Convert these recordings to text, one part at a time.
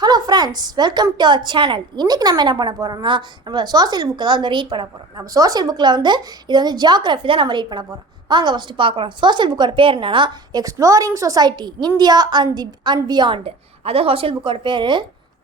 Hello friends, welcome to our channel. இன்றைக்கி நம்ம என்ன பண்ண போகிறோம்னா, நம்ம சோஷியல் புக்கை தான் ரீட் பண்ண போகிறோம். நம்ம சோஷியல் புக்கில் இது ஜியாகிரஃபி தான் நம்ம ரீட் பண்ண போகிறோம். வாங்க ஃபஸ்ட்டு பார்க்கலாம். சோஷியல் புக்கோட பேர் என்னென்னா exploring society India and beyond. அதான் சோஷியல் புக்கோட பேர்.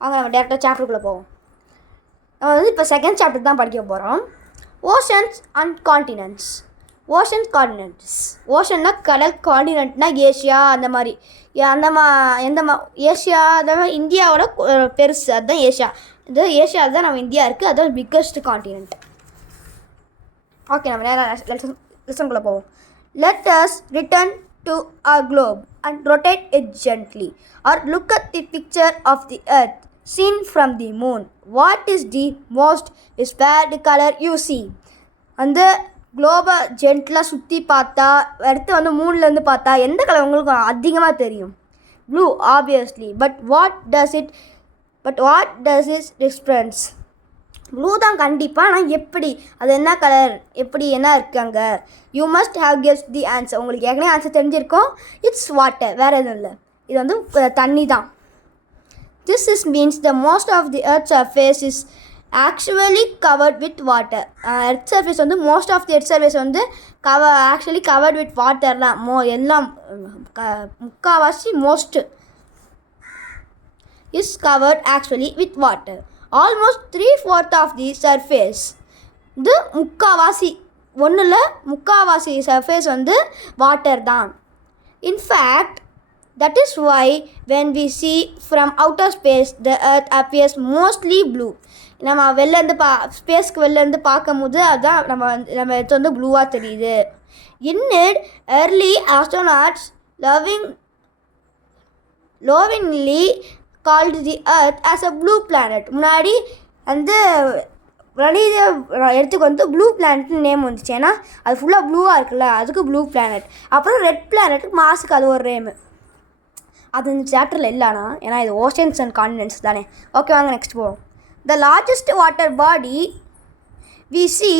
வாங்க நம்ம டேரெக்டாக சாப்டருக்குள்ளே போவோம். நம்ம இப்போ செகண்ட் சாப்டர் தான் படிக்க போகிறோம். Oceans and continents. ஓஷன்னா கடல், காண்டினென்ட்னா ஏஷியா அந்த மாதிரி. ஏஷியா அந்த மாதிரி இந்தியாவோட பெருசு, அதுதான் ஏஷியா. இது ஏஷியாவில் தான் நம்ம இந்தியா இருக்குது, அதுதான் பிக்கஸ்ட் காண்டினென்ட். ஓகே, நம்ம நேராக லெசன்குள்ளே போவோம். Let us return to our globe and rotate it gently, or look at the picture of the earth seen from the moon. What is the most whispered color you see? அந்த குளோபை ஜென்டலாக சுற்றி பார்த்தா, அடுத்து மூணுலேருந்து பார்த்தா எந்த கலர் உங்களுக்கு அதிகமாக தெரியும்? Blue, obviously. But what does is difference? Blue தான் கண்டிப்பாக. ஆனால் எப்படி, அது என்ன கலர், எப்படி என்ன இருக்குது அங்கே? You must have guest the answer. உங்களுக்கு ஏற்கனவே ஆன்சர் தெரிஞ்சிருக்கோம். இட்ஸ் வாட்டர், வேறு எதுவும் இல்லை. இது தண்ணி தான். This means the most of the earth surface is actually covered with water. Earth surface most of the earth surface actually covered with water தான். எல்லாம் முக்கால்வாசி most is covered actually with water. Almost 3/4 of the surface. இது முக்கால்வாசி surface water தான். In fact that is why when we see from outer space the earth appears mostly blue. நம்ம ஸ்பேஸ்க்கு வெளிலேருந்து பார்க்கும்போது அதுதான் நம்ம எடுத்து ப்ளூவாக தெரியுது. Init early astronauts lovingly called the earth as a blue planet. முன்னாடி எடுத்துக்கு ப்ளூ பிளானட்னு நேம் வந்துச்சு. ஏன்னா அது ஃபுல்லாக ப்ளூவாக இருக்குல்ல, அதுக்கு ப்ளூ பிளானட். அப்புறம் ரெட் பிளானட்டுக்கு மாஸுக்கு அது ஒரு நேமு. அது இந்த சாப்டரில் இல்லைனா, ஏன்னா இது ஓஷன்ஸ் அண்ட் காண்டினென்ட்ஸ் தானே. ஓகே, வாங்க நெக்ஸ்ட் போவோம். The largest water body we see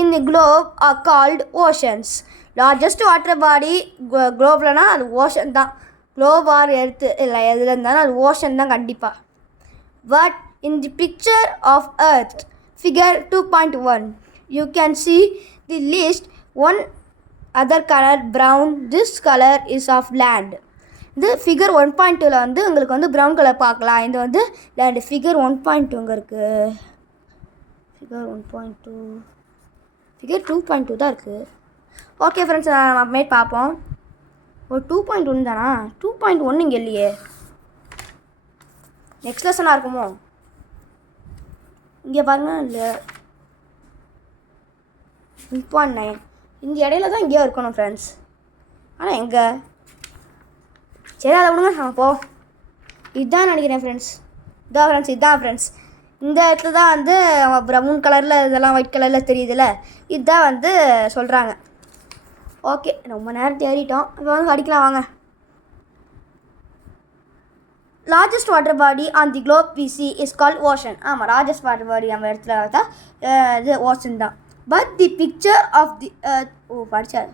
in the globe are called oceans. Largest water body குளோப்லனா அது ஓஷன் தான். குளோப் ஆர் எர்த்து இல்லை, எதில் இருந்தாலும் அது ஓஷன் தான் கண்டிப்பாக. But in the picture of earth figure 2.1 you can see the list one other colour brown. This colour is of land. இது ஃபிகர் 1.2ல் உங்களுக்கு ப்ரௌன் கலர் பார்க்கலாம். இது லேண்டு. ஃபிகர் 1.2 அங்கே இருக்குது. ஃபிகர் 1.2, ஃபிகர் 2.2 தான் இருக்குது. ஓகே ஃப்ரெண்ட்ஸ், நம்ம அப்புறமேட்டு பார்ப்போம். ஒரு 2.1 தானா? 2.1 இங்கே இல்லையே. நெக்ஸ்ட் லெசனாக இருக்குமோ? இங்கே பாருங்கள், இல்லை 1.9 இந்த இடையில தான் இங்கேயோ இருக்கணும் ஃப்ரெண்ட்ஸ். ஆனால் எங்கே? சரி, அதை விடுங்க, நம்ம போ. இதுதான் நினைக்கிறேன் ஃப்ரெண்ட்ஸ். இதுதான் ஃப்ரெண்ட்ஸ். இந்த இடத்துல தான் ப்ரௌன் கலரில் இதெல்லாம் ஒயிட் கலரில் தெரியுதுல்ல, இதுதான் சொல்கிறாங்க. ஓகே, ரொம்ப நேரம் தேறிட்டோம். இப்போ படிக்கலாம் வாங்க. Largest water body on the globe we see is called ocean. ஆமாம், லார்ஜஸ்ட் வாட்டர் பாடி நம்ம இடத்துல பார்த்தா இது ஓஷன் தான். But the picture of the படித்தார்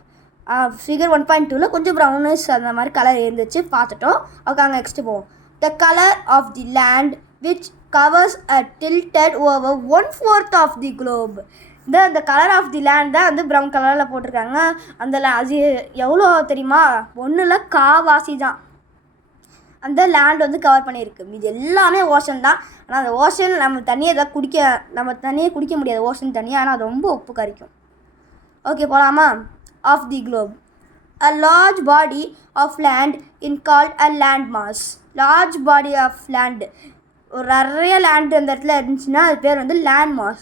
ஃபிகர் 1.2ல் கொஞ்சம் ப்ரௌனிஷ் அந்த மாதிரி கலர் இருந்துச்சு, பார்த்துட்டோம். ஓகே, அங்கே நெக்ஸ்ட்டு போவோம். The colour of the land which covers a tilted over 1/4 of the globe. இந்த கலர் ஆஃப் தி லேண்ட் தான் ப்ரௌன் கலரில் போட்டிருக்காங்க. அது எவ்வளோ தெரியுமா? 1ல் காவாசி தான் அந்த லேண்ட் கவர் பண்ணியிருக்கு. இது எல்லாமே ஓஷன் தான். ஆனால் அந்த ஓஷன் நம்ம தண்ணியை குடிக்க முடியாது, ஓஷன் தண்ணி. ஆனால் அது ரொம்ப உப்பு கரிக்கும். ஓகே, போகலாமா? Of the globe, a large body of land is called a landmass. Large body of land, ஒரு நிறைய லேண்ட் அந்த இடத்துல இருந்துச்சுன்னா அது பேர் land mass.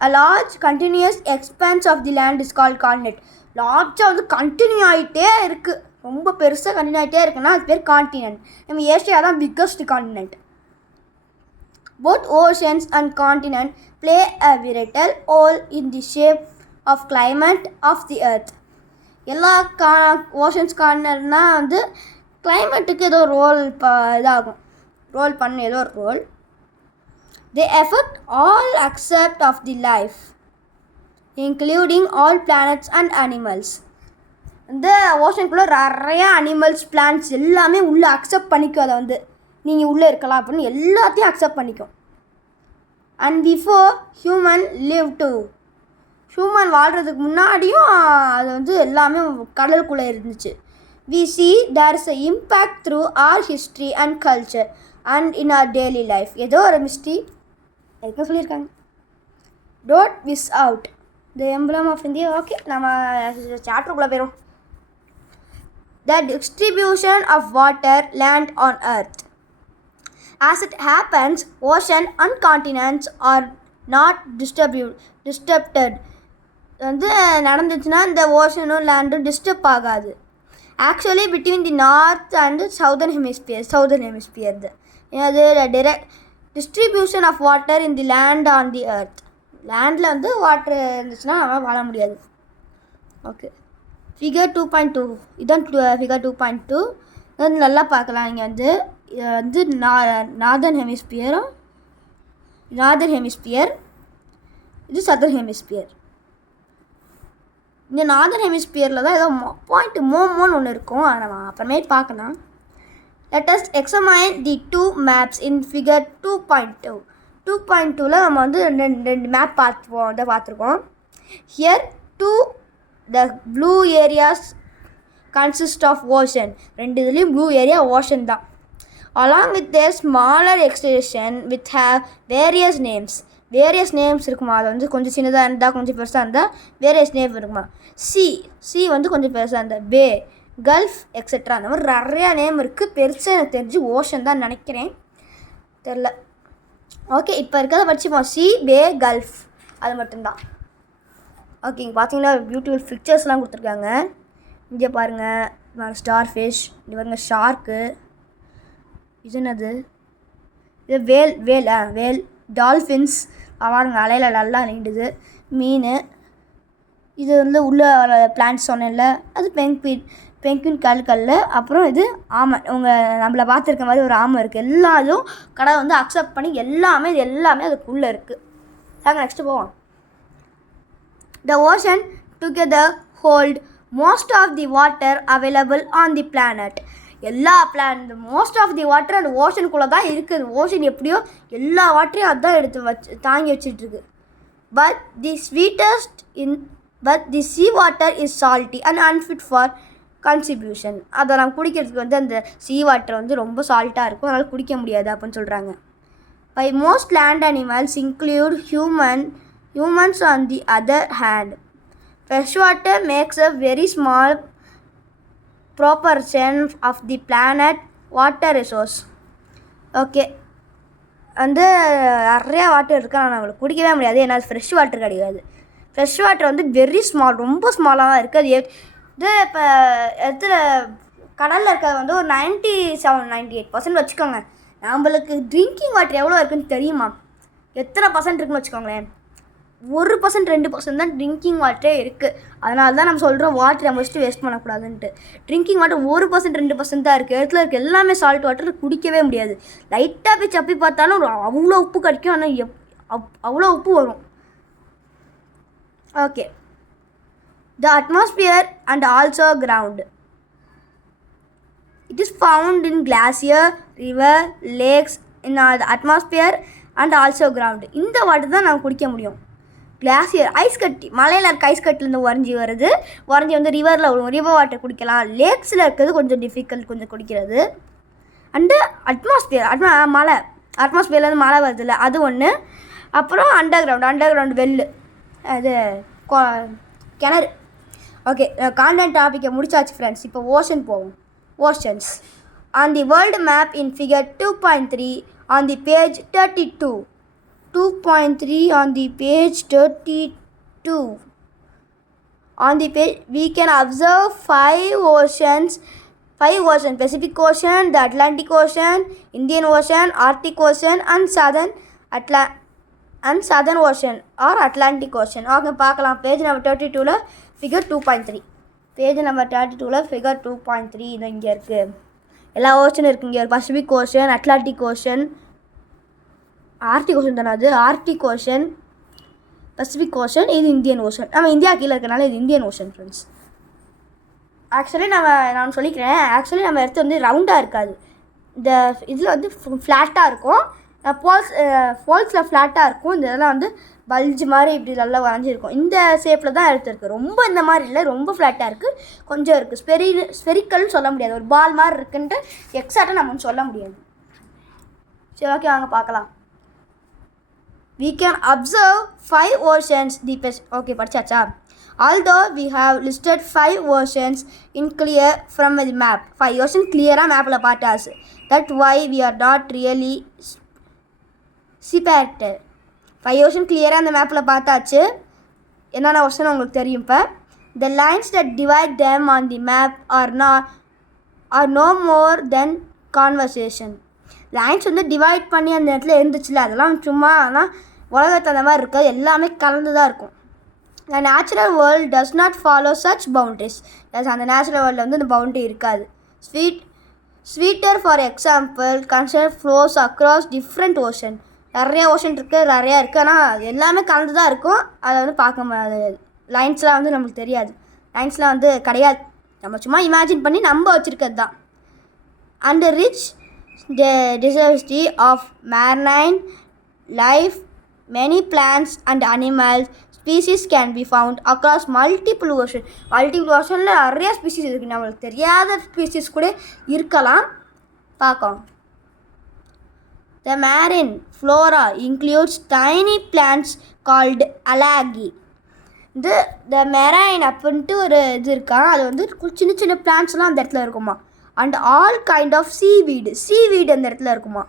A large continuous expanse of the land is called continent. லார்ஜாக கண்டினியூ ஆகிட்டே இருக்குது, ரொம்ப பெருசாக கண்டினியூ ஆகிட்டே இருக்குன்னா அது பேர் காண்டினென்ட். நம்ம ஏஷியா தான் biggest continent. Both oceans and continent play a vital role in the shape of climate of the earth. எல்லா ஓஷன்ஸ் கார்னர்னா கிளைமேட்டுக்கு ஏதோ ரோல் பண்ண ஏதோ ஒரு role. They effect all aspect of the life including all plants and animals. இந்த ஓஷனுக்குள்ளே நிறையா அனிமல்ஸ், பிளான்ட்ஸ் எல்லாமே உள்ளே அக்செப்ட் பண்ணிக்கும். அதை நீங்கள் உள்ளே இருக்கலாம் அப்படின்னு எல்லாத்தையும் அக்செப்ட் பண்ணிக்கும். And before human live to, human வாழ்கிறதுக்கு முன்னாடியும் அது வந்து எல்லாமே கடலுக்குள்ளே இருந்துச்சு. we see there is a impact through our history and culture and in our daily life. ஏதோ ஒரு மிஸ்ட்ரி எதுக்கும் சொல்லியிருக்காங்க. don't miss out the emblem of India. Okay, நம்ம சாப்டருக்குள்ளே போயிடும். the distribution of water, land on earth. As it happens, ocean and continents are not disturbed. வந்து நடந்துச்சுன்னா இந்த ஓஷனும் லேண்டும் disturb ஆகாது. Actually between the north and Southern hemisphere அது direct distribution of water in the land on the earth. லேண்டில் வந்து water இருந்துச்சுன்னா நம்மளால் வாழ முடியாது. ஓகே, ஃபிகர் 2.2 இதான் ஃபிகர் 2.2 வந்து நல்லா பார்க்கலாம். இங்கே வந்து நார்தர்ன் ஹெமிஸ்பியர், இது சதர்ன் ஹெமிஸ்பியர். இந்த நார்தர்ன் ஹெமிஸ்பியரில் தான் ஏதோ பாயிண்ட் மோமோன்னு ஒன்று இருக்கும், அதை நம்ம அப்புறமேட்டு பார்க்கலாம். Let us examine the two maps in figure 2.2. 2.2ல நம்ம வந்து ரெண்டு மேப் பார்த்துருக்கோம். Here the blue areas consist of ocean. ரெண்டு இதுலேயும் ப்ளூ ஏரியா ஓஷன் தான். Along with their smaller extension which have various names. Various names இருக்குமா, அது வந்து கொஞ்சம் சின்னதாக இருந்தால் கொஞ்சம் பெருசாக இருந்தால் வேரியஸ் நேம் இருக்குமா. சி வந்து கொஞ்சம் பெருசாக இருந்தால் பே, கல்ஃப் எக்ஸெட்ரா அந்த மாதிரி நிறையா நேம் இருக்குது. பெருசாக எனக்கு தெரிஞ்சு ஓஷன் தான் நினைக்கிறேன், தெரில. ஓகே, இப்போ இருக்கிறத படிச்சுப்போம். சி, பே, கல்ஃப் அது மட்டும்தான். ஓகே, இங்கே பார்த்தீங்கன்னா பியூட்டிஃபுல் பிக்சர்ஸ்லாம் கொடுத்துருக்காங்க. இங்கே பாருங்கள் ஸ்டார் ஃபிஷ், இங்கே பாருங்கள் ஷார்க்கு, இது என்னது, இது வேல், டால்ஃபின்ஸ் பாருங்க அலையில் நல்லா நீண்டுது, மீன், இது வந்து உள்ள பிளான்ட் சொன்னேன்ல அது பெங்குயின் கல். அப்புறம் இது ஆமை, நம்மளை பார்த்துருக்க மாதிரி ஒரு ஆமை இருக்குது. எல்லா இதுவும் கடவுள் வந்து அக்செப்ட் பண்ணி இது எல்லாமே அதுக்குள்ளே இருக்குது. நாங்கள் நெக்ஸ்ட்டு போவோம். The ocean together hold most of the water available on the planet. Most of the water அந்த ஓஷனுக்குள்ளே தான் இருக்குது. ஓஷன் எப்படியோ எல்லா வாட்டரையும் அதுதான் எடுத்து தாங்கி வச்சிட்ருக்கு. But the sea water is salty and unfit for consumption. அதை நம்ம குடிக்கிறதுக்கு வந்து அந்த சீ வாட்டர் வந்து ரொம்ப சால்ட்டாக இருக்கும், அதனால் குடிக்க முடியாது அப்படின்னு சொல்கிறாங்க. By most land animals include humans on the other hand. Fresh water makes a very small proportion of the planet water resource. Okay, வந்து நிறையா வாட்டர் இருக்குது, ஆனால் நம்மளுக்கு குடிக்கவே முடியாது, ஏன்னா அது ஃப்ரெஷ் வாட்டர் கிடையாது. ஃப்ரெஷ் வாட்டர் வந்து வெரி ஸ்மால், ரொம்ப ஸ்மாலாக தான் இருக்குது. அது இது இப்போ இடத்துல கடலில் இருக்கிறது வந்து ஒரு 97-98% வச்சுக்கோங்க. நம்மளுக்கு ட்ரிங்கிங் வாட்டர் எவ்வளோ இருக்குதுன்னு தெரியுமா? எத்தனை % இருக்குன்னு வச்சுக்கோங்களேன். 1% 2% தான் ட்ரிங்கிங் வாட்டரே இருக்குது. அதனால தான் நம்ம சொல்கிறோம் வாட்டரை ஃபஸ்ட்டு வேஸ்ட் பண்ணக்கூடாதுன்ட்டு. ட்ரிங்கிங் வாட்டர் 1% 2% தான் இருக்குது. இடத்துல இருக்க எல்லாமே சால்ட் வாட்டர் குடிக்கவே முடியாது. லைட்டாக போய் சப்பி பார்த்தாலும் அவ்வளோ உப்பு கிடைக்கும், ஆனால் அவ்வளோ உப்பு வரும். Okay, the atmosphere and also ground. It is found in glacier, river, lakhs, in the atmosphere and also ground. இந்த வாட்டர் தான் நம்ம குடிக்க முடியும். கிளாசியர் ஐஸ் கட்டி, மலையில் இருக்க ஐஸ் கட்டிலேருந்து உறைஞ்சி வந்து ரிவரில் விடும், ரிவர் வாட்டர் குடிக்கலாம். லேக்ஸில் இருக்கிறது கொஞ்சம் டிஃபிகல்ட் கொஞ்சம் குடிக்கிறது. அண்டு அட்மாஸ்பியர்லேருந்து மழை வருதுல்ல அது ஒன்று. அப்புறம் அண்டர் கிரவுண்ட் வெல்லு, அது கிணறு. ஓகே, கான்டென்ட் டாப்பிக்கை முடிச்சாச்சு ஃப்ரெண்ட்ஸ். இப்போ ஓஷன் போவோம். Oceans on the world map in figure 2.3 on the page 32. 2.3 on the page 32. On the page we can observe 5 oceans: Pacific Ocean, the Atlantic Ocean, Indian Ocean, Arctic Ocean and Southern Ocean or Atlantic Ocean. Okay, பார்க்கலாம். Page number 32ல figure 2.3. Page number 32ல figure 2.3 இது இங்கே இருக்குது. எல்லா ஓஷனும் இருக்குது. இங்கே Pacific ocean, Atlantic ocean, Arctic ocean தானே அது, ஆர்டிக் ஓஷன், பசிபிக் ஓஷன், இது இந்தியன் ஓஷன். நம்ம இந்தியா கீழே இருக்கனால இது இந்தியன் ஓஷன் ஃப்ரெண்ட்ஸ். ஆக்சுவலி நான் சொல்லிக்கிறேன், ஆக்சுவலி நம்ம இடத்து வந்து ரவுண்டாக இருக்காது, இந்த இதில் வந்து ஃப்ளாட்டாக இருக்கும், ஃபால்ஸில் ஃப்ளாட்டாக இருக்கும். இந்த இதெல்லாம் வந்து பல்ஜ் மாதிரி இப்படி நல்லா வரைஞ்சிருக்கும். இந்த ஷேப்பில் தான் எடுத்துருக்கு. ரொம்ப இந்த மாதிரி இல்லை, ரொம்ப ஃப்ளாட்டாக இருக்குது, கொஞ்சம் இருக்குது. ஸ்பெரிக்கல்னு சொல்ல முடியாது, ஒரு பால் மாதிரி இருக்குன்ட்டு எக்ஸாக்டாக நம்ம சொல்ல முடியாது. சரி, ஓகே, வாங்க பார்க்கலாம். We can observe 5 oceans deepest. Okay, படிச்சாச்சா? Although we have listed 5 oceans in clear from the map. 5 oceans clear-ஆ மேப்பில் பார்த்தாச்சு. That's why we are not really separated. 5 oceans clear-ஆ அந்த மேப்பில் பார்த்தாச்சு. என்னென்ன ஓஷன் உங்களுக்கு தெரியும் இப்போ. The lines that divide them on the map are no more than conversation. Lines வந்து டிவைட் பண்ணி அந்த இடத்துல இருந்துச்சுல, அதெல்லாம் சும்மா. ஆனால் உலகத்தில் அந்த மாதிரி இருக்காது, எல்லாமே கலந்து தான் இருக்கும். The natural world does not follow such boundaries. அந்த நேச்சுரல் வேர்ல்டில் வந்து இந்த பவுண்டரி இருக்காது. Sweeter for example consider flows across different ocean. நிறைய ஓஷன் இருக்குது, நிறையா இருக்குது, ஆனால் எல்லாமே கலந்து தான் இருக்கும். அதை வந்து பார்க்க முடியாது. லைன்ஸ்லாம் வந்து நம்மளுக்கு தெரியாது, லைன்ஸ்லாம் வந்து கிடையாது, நம்ம சும்மா இமேஜின் பண்ணி நம்ம வச்சுருக்கிறது தான். And the rich diversity of marine life, many plants and animals species can be found across multiple oceans. Multiple ஓஷனில் நிறையா ஸ்பீசிஸ் இருக்குது, நம்மளுக்கு தெரியாத ஸ்பீசிஸ் கூட இருக்கலாம். பார்க்கலாம். The marine flora includes tiny plants called algae. இது the marine அப்படின்ட்டு ஒரு இது இருக்கா, அது வந்து சின்ன சின்ன பிளான்ட்ஸ்லாம் அந்த இடத்துல இருக்குமா. And all kind of seaweed அந்த இடத்துல இருக்குமா,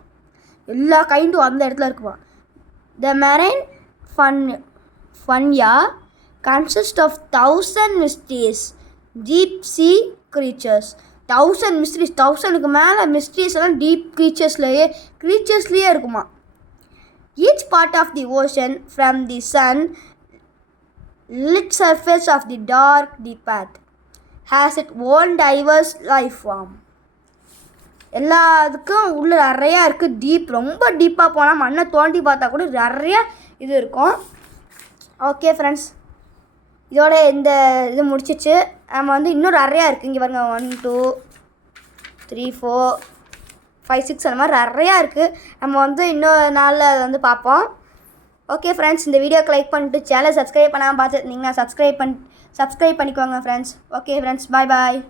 எல்லா கைண்டும் அந்த இடத்துல இருக்குமா. The marine fauna consists of 1000 mysteries, deep sea creatures. 1000 mysteries, 1000க்கு மேலே மிஸ்ட்ரீஸ் எல்லாம் டீப் க்ரீச்சர்ஸ்லேயே இருக்குமா. Each part of the ocean from the sun lit surface of the dark deep path has its own diverse life form. எல்லாத்துக்கும் உள்ள நிறையா இருக்குது. ரொம்ப டீப்பாக போனால் மண்ணை தோண்டி பார்த்தா கூட நிறையா இது இருக்கும். ஓகே ஃப்ரெண்ட்ஸ், இதோட இந்த இது முடிச்சிச்சு. நம்ம வந்து இன்னும் நிறையா இருக்குது. இங்கே பாருங்க, 1 2 3 4 5 6 அந்த மாதிரி நிறையா இருக்குது. நம்ம வந்து இன்னொரு நாளில் அதை வந்து பார்ப்போம். ஓகே ஃப்ரெண்ட்ஸ், இந்த வீடியோக்கு லைக் பண்ணிட்டு சேனலை சப்ஸ்கிரைப் பண்ணாமல் பார்த்துருந்தீங்கன்னா சப்ஸ்கிரைப் பண்ணிக்கோங்க ஃப்ரெண்ட்ஸ். ஓகே ஃப்ரெண்ட்ஸ், பாய்.